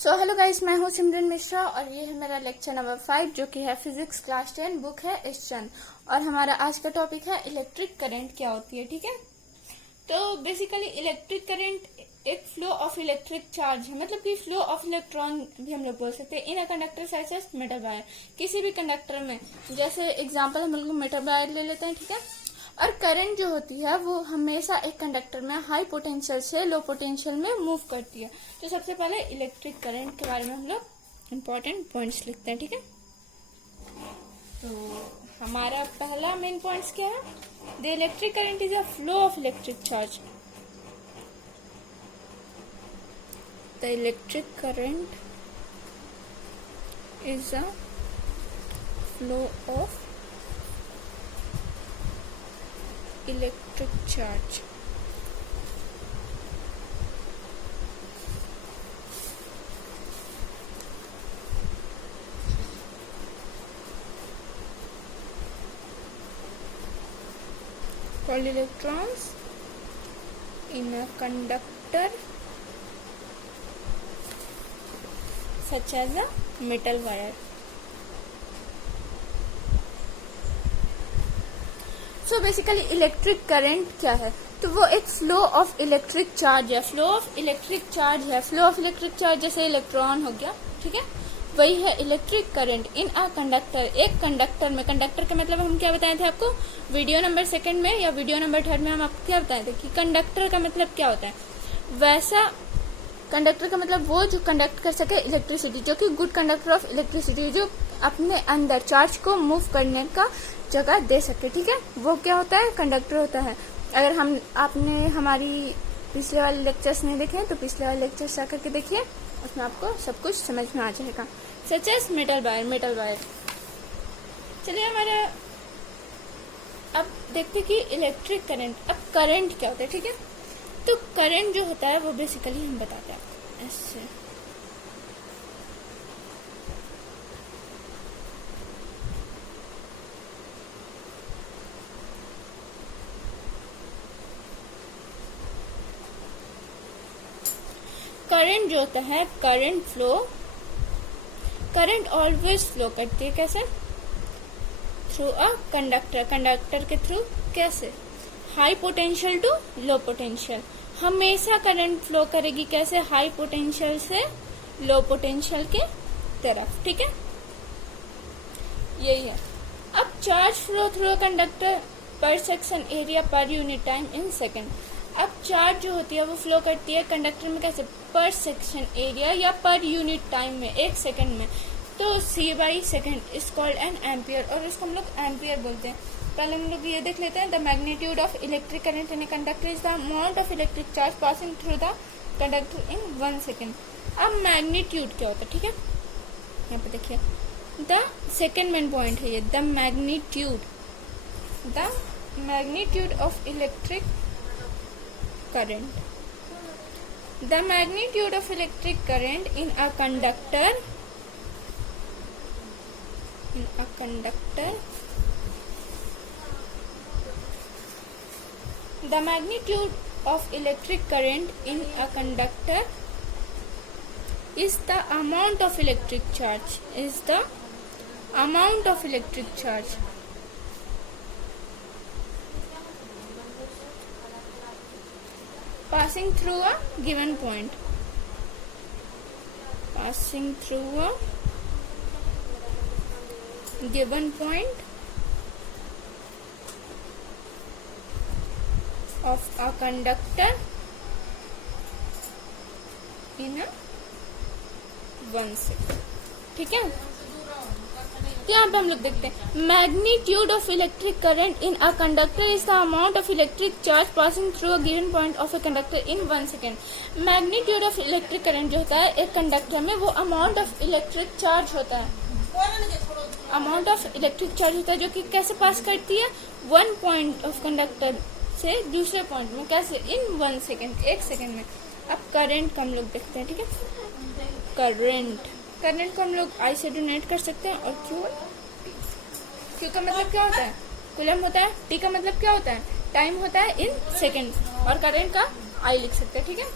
So hello guys, मैं हूँ सिमरन मिश्रा और ये है मेरा लेक्चर नंबर 5 जो कि है फिजिक्स क्लास 10, बुक है एस्चन। और हमारा आज का टॉपिक है इलेक्ट्रिक करंट क्या होती है। ठीक है, तो बेसिकली इलेक्ट्रिक करंट एक फ्लो ऑफ इलेक्ट्रिक चार्ज है, मतलब कि फ्लो ऑफ इलेक्ट्रॉन भी हम लोग बोल सकते हैं in a conductor such as metal wire. किसी भी कंडक्टर में, जैसे एग्जाम्पल हम लोग मेटल वायर ले लेते हैं। ठीक है, और करंट जो होती है वो हमेशा एक कंडक्टर में हाई पोटेंशियल से लो पोटेंशियल में मूव करती है। तो सबसे पहले इलेक्ट्रिक करंट के बारे में हम लोग इम्पोर्टेंट पॉइंट्स लिखते हैं। ठीक है, तो हमारा पहला मेन पॉइंट्स क्या है? The electric current is a flow of electric charge. The electric current is a flow of electric charge. Called electrons in a conductor such as a metal wire. So basically electric current क्या है? तो वो एक flow of electric charge है। Flow of electric charge है। Flow of electric charge जैसे electron हो गया, ठीक है, वही है electric current in a conductor. एक कंडक्टर में, कंडक्टर का मतलब हम क्या बताए थे आपको वीडियो नंबर 2 में या वीडियो नंबर 3 में हम आपको क्या बताए थे कि कंडक्टर का मतलब क्या होता है। वैसा कंडक्टर का मतलब वो जो कंडक्ट कर सके इलेक्ट्रिसिटी, जो कि गुड कंडक्टर ऑफ इलेक्ट्रिसिटी, जो अपने अंदर चार्ज को मूव करने का जगह दे सके। ठीक है, वो क्या होता है? कंडक्टर होता है। अगर आपने हमारी पिछले वाले लेक्चर्स नहीं देखे तो पिछले वाले लेक्चर्स आकर के देखिए, उसमें आपको सब कुछ समझ में आ जाएगा। Such as metal wire, metal wire. चलिए हमारा अब देखते कि इलेक्ट्रिक करंट, अब करंट क्या होता है। ठीक है, तो करंट जो होता है वो बेसिकली हम बताते हैं आपको ऐसे। करंट जो होता है, current flow, current always flow करती है कैसे? थ्रू अ कंडक्टर, कंडक्टर के थ्रू। कैसे? High potential to low potential. हमेशा करंट फ्लो करेगी कैसे? हाई पोटेंशियल से लो पोटेंशियल के तरफ। ठीक है, यही है। अब चार्ज फ्लो थ्रू कंडक्टर पर section area per unit time in second. अब चार्ज जो होती है वो फ्लो करती है कंडक्टर में कैसे? पर सेक्शन एरिया या पर यूनिट टाइम में, 1 सेकेंड में। तो C/सेकेंड इज कॉल्ड एन एम्पियर, और इसको हम लोग एम्पियर बोलते हैं। पहले हम लोग ये देख लेते हैं। The magnitude of electric current in a conductor is the amount of electric charge passing through the conductor in 1 second. अब मैग्नीट्यूड क्या होता है? ठीक है, यहाँ पे देखिए, द सेकेंड मेन पॉइंट है ये, the magnitude of electric current. The magnitude of electric current in a conductor the magnitude of electric current in a conductor is the amount of electric charge, passing through a given point, of a conductor in a 1 second। ठीक है, यहाँ पे हम लोग देखते हैं magnitude of electric current in a conductor is the amount of electric charge passing through a given point of a conductor in 1 second. Magnitude of electric current जो होता है एक कंडक्टर में, वो अमाउंट ऑफ इलेक्ट्रिक चार्ज होता है। Amount of electric charge होता है जो कि कैसे पास करती है? 1 पॉइंट ऑफ कंडक्टर से दूसरे पॉइंट में, कैसे? इन 1 सेकेंड, 1 सेकेंड में। अब करंट को हम लोग देखते हैं। ठीक है, करंट को हम लोग आई से डोनेट कर सकते हैं, और क्यू का मतलब क्या होता है? कूलम होता है। टी का मतलब क्या होता है? टाइम होता है इन सेकेंड, और करंट का आई लिख सकते हैं। ठीक है,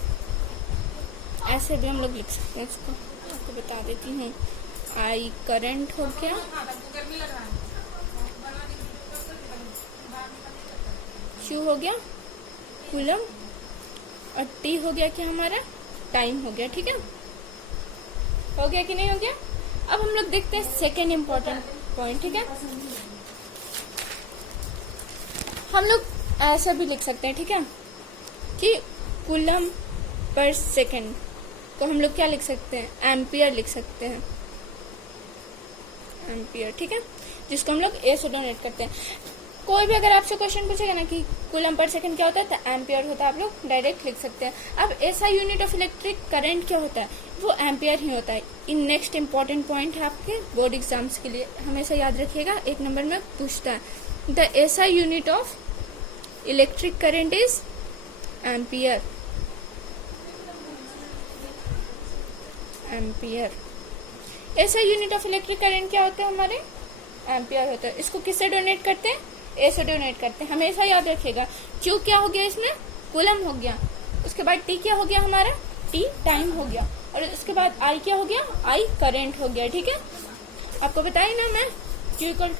ऐसे भी हम लोग लिख सकते हैं इसको, आपको बता देती हूँ। आई करंट हो गया, Q हो गया कूलम, और T हो गया क्या हमारा टाइम हो गया। ठीक है, हो गया कि नहीं हो गया। अब हम लोग देखते हैं सेकेंड इम्पोर्टेंट पॉइंट। ठीक है, हम लोग ऐसा भी लिख सकते हैं, ठीक है, कि कूलम पर सेकेंड को हम लोग क्या लिख सकते हैं, एम्पियर लिख सकते हैं, एम्पियर। ठीक है, जिसको हम लोग ए से डोनेट करते हैं। कोई भी अगर आपसे क्वेश्चन पूछेगा ना कि कूलम पर सेकंड क्या होता है, तो एम्पियर होता है, आप लोग डायरेक्ट लिख सकते हैं। अब ऐसा यूनिट ऑफ इलेक्ट्रिक करंट क्या होता है, वो एम्पियर ही होता है। इन नेक्स्ट इंपॉर्टेंट पॉइंट है आपके बोर्ड एग्जाम्स के लिए, हमेशा याद रखिएगा, 1 नंबर में पूछता है। द ऐसा unit of electric current is ampere, ampere. ऐसा यूनिट ऑफ इलेक्ट्रिक करंट क्या होता है हमारे, एम्पियर होता है। इसको किससे डोनेट करते हैं, ए से डोनेट करते हैं, हमेशा याद रखिएगा। Q क्या हो गया, इसमें कूलम हो गया, उसके बाद T क्या हो गया हमारा, T टाइम हो गया, और उसके बाद I क्या हो गया, I करंट हो गया। ठीक है, आपको बताइए ना मैं, Q इक्वल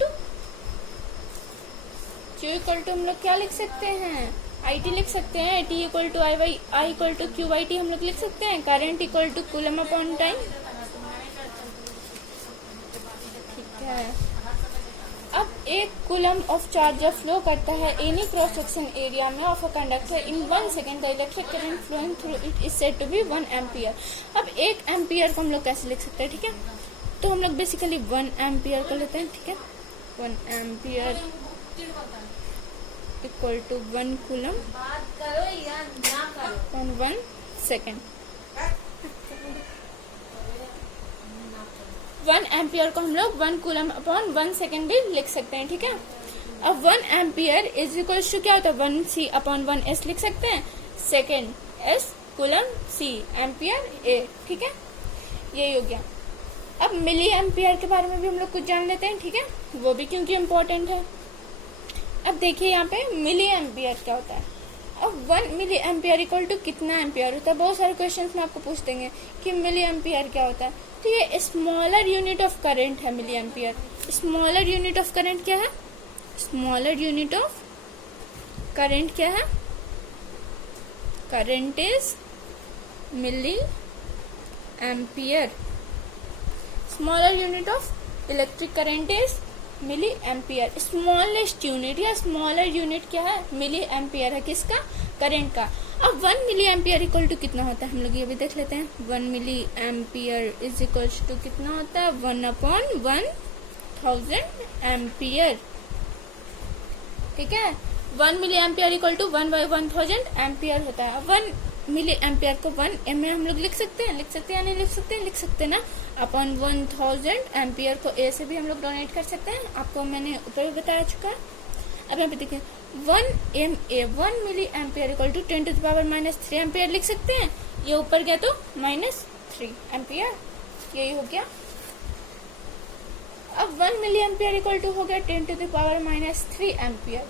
टू हम लोग क्या लिख सकते हैं, IT लिख सकते हैं, T equal to I equal to QT हम लोग लिख सकते हैं, current equal to coulomb upon time. ठीक है, अब एक कूलम ऑफ चार्ज जब फ्लो करता है एनी क्रॉस सेक्शन एरिया में of a conductor in 1 second, the electric current flowing through it is said to be 1 ampere. अब 1 एम्पियर को हम लोग कैसे लिख सकते हैं, ठीक है, तो हम लोग बेसिकली 1 एम्पियर को लेते हैं। ठीक है, 1 ampere equal to 1 coulomb on 1 second. 1 ampere को हम लोग 1 कूलम अपॉन 1 सेकेंड भी लिख सकते हैं। ठीक है, अब 1 एम्पियर इज इक्वल टू क्या होता है, 1C अपॉन 1S लिख सकते हैं, second S coulomb C ampere A। ठीक है, यही हो गया। अब मिली एम्पियर के बारे में भी हम लोग कुछ जान लेते हैं। ठीक है, वो भी क्योंकि इम्पोर्टेंट है। अब देखिए यहाँ पे मिली एम्पियर क्या होता है। अब 1 मिली एम्पियर इक्वल टू कितना एम्पियर होता है, बहुत सारे क्वेश्चंस में आपको पूछ देंगे कि मिली एम्पियर क्या होता है। तो ये स्मॉलर यूनिट ऑफ करंट है milliampere. Smaller unit of current क्या है, स्मॉलर यूनिट ऑफ करंट क्या है, current is milliampere. Smaller unit of electric current is milliampere. Smallest unit या स्मॉलर यूनिट क्या है, मिली एम्पियर है, किसका, करंट का। अब 1 मिली एम्पियर इक्वल टू कितना होता है, हम लोग ये भी देख लेते हैं। 1 milliampere is equal to कितना होता है, 1 अपॉन 1000 एम्पियर। ठीक है, 1 milliampere equal to 1 by 1000 ampere होता है। 1 मिली एम्पियर को 1 m में हम लोग लिख सकते हैं या नहीं लिख सकते हैं, लिख सकते हैं ना। अपॉन 1000 एम्पियर को A से भी हम लोग डोनेट कर सकते हैं, आपको मैंने ऊपर भी बताया चुका है। अब यहाँ पे देखिए 1 MA 1 milliampere equal to 10 to the power -3 ampere लिख सकते हैं। ये ऊपर गया तो -3 एम्पियर, यही हो गया। अब 1 मिली एम्पियर इक्वल टू हो गया 10 टू द पावर -3 एम्पियर।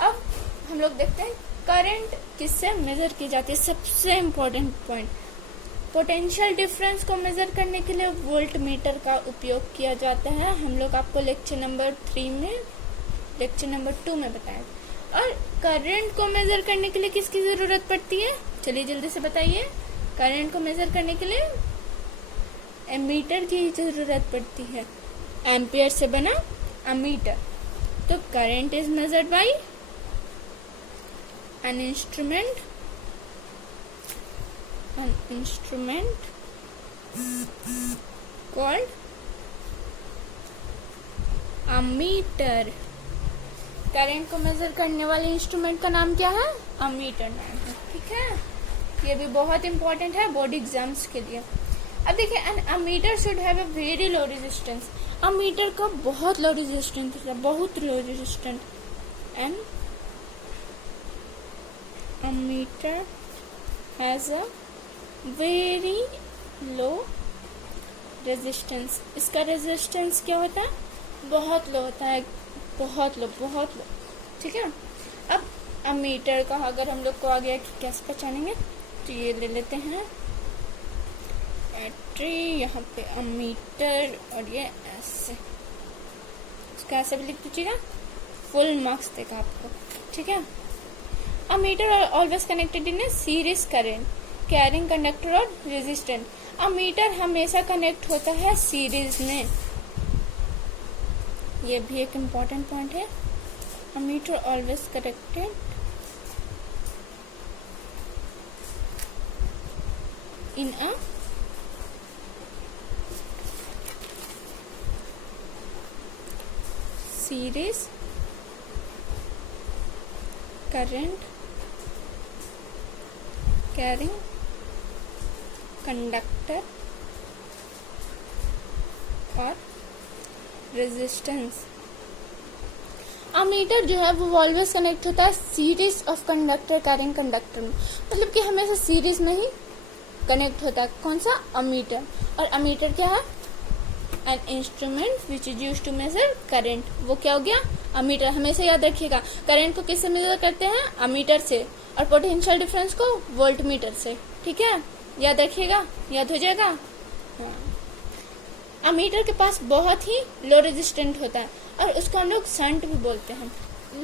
अब हम लोग देखते हैं करंट किससे मेजर की जाती है। सबसे इम्पोर्टेंट पॉइंट, पोटेंशियल डिफरेंस को मेजर करने के लिए वोल्ट मीटर का उपयोग किया जाता है। हम लोग आपको लेक्चर नंबर 2 में बताएं। और करंट को मेजर करने के लिए किसकी जरूरत पड़ती है, चलिए जल्दी से बताइए। करंट को मेजर करने के लिए एमीटर की जरूरत पड़ती है, एम्पियर से बना एमीटर। तो current is measured by an instrument called ammeter। Current को मेजर करने वाले इंस्ट्रूमेंट का नाम क्या है, अमीटर नाम है। ठीक है, ये भी बहुत इंपॉर्टेंट है बोर्ड एग्जाम्स के लिए। अब देखिए, an ammeter should have a very low resistance. Ammeter का बहुत लो रेजिस्टेंस है, बहुत low resistant. An ammeter has a very low resistance। इसका रेजिस्टेंस क्या होता है, बहुत लो होता है, बहुत लो। ठीक है, अब अमीटर का अगर हम लोग को आ गया कि कैसे पहचानेंगे, तो ये ले लेते हैं बैटरी, यहाँ पे अमीटर, और ये ऐसे, इसका ऐसे भी लिख दीजिएगा, फुल मार्क्स देगा आपको, ठीक है। Ammeter always connected in A series current carrying conductor और रेजिस्टेंस। अमीटर हमेशा कनेक्ट होता है सीरीज में, ये भी एक इम्पॉर्टेंट पॉइंट है। Ammeter always connected in a series current carrying conductor और रेजिस्टेंस। अमीटर जो है वो ऑलवेज कनेक्ट होता है series of conductor carrying conductor में, मतलब कि हमेशा सीरीज में ही कनेक्ट होता है। कौन सा? अमीटर। और अमीटर क्या है? An instrument which is used to measure current. वो क्या हो गया? अमीटर। हमेशा याद रखिएगा, करंट को किससे मेजर करते हैं? अमीटर से, और पोटेंशियल डिफरेंस को वोल्टमीटर से, ठीक है, याद रखिएगा, याद हो जाएगा। हाँ, अमीटर के पास बहुत ही लो रेजिस्टेंट होता है और उसको हम लोग शंट भी बोलते हैं।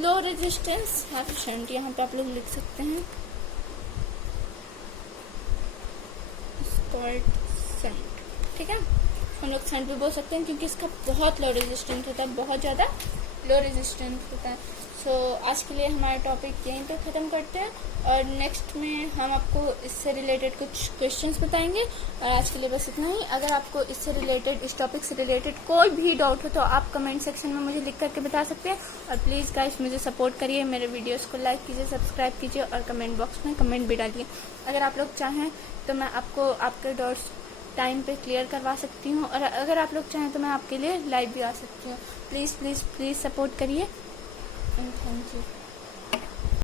लो रेजिस्टेंस है तो शंट, यहाँ पे आप लोग लिख सकते हैं शंट, ठीक है, हम लोग शंट भी बोल सकते हैं क्योंकि इसका बहुत लो रेजिस्टेंस होता है, बहुत ज़्यादा लो रेजिस्टेंस होता है। सो आज के लिए हमारा टॉपिक यहीं पे ख़त्म करते हैं और नेक्स्ट में हम आपको इससे रिलेटेड कुछ क्वेश्चंस बताएंगे। और आज के लिए बस इतना ही। अगर आपको इससे रिलेटेड, इस टॉपिक से रिलेटेड कोई भी डाउट हो तो आप कमेंट सेक्शन में मुझे लिख करके बता सकते हैं। और प्लीज़ गाइस मुझे सपोर्ट करिए, मेरे वीडियोज़ को लाइक कीजिए, सब्सक्राइब कीजिए और कमेंट बॉक्स में कमेंट भी डालिए। अगर आप लोग चाहें तो मैं आपको आपके डाउट्स टाइम पे क्लियर करवा सकती हूँ, और अगर आप लोग चाहें तो मैं आपके लिए लाइव भी आ सकती हूँ। प्लीज़ प्लीज़ प्लीज़ सपोर्ट करिए एंड थैंक यू।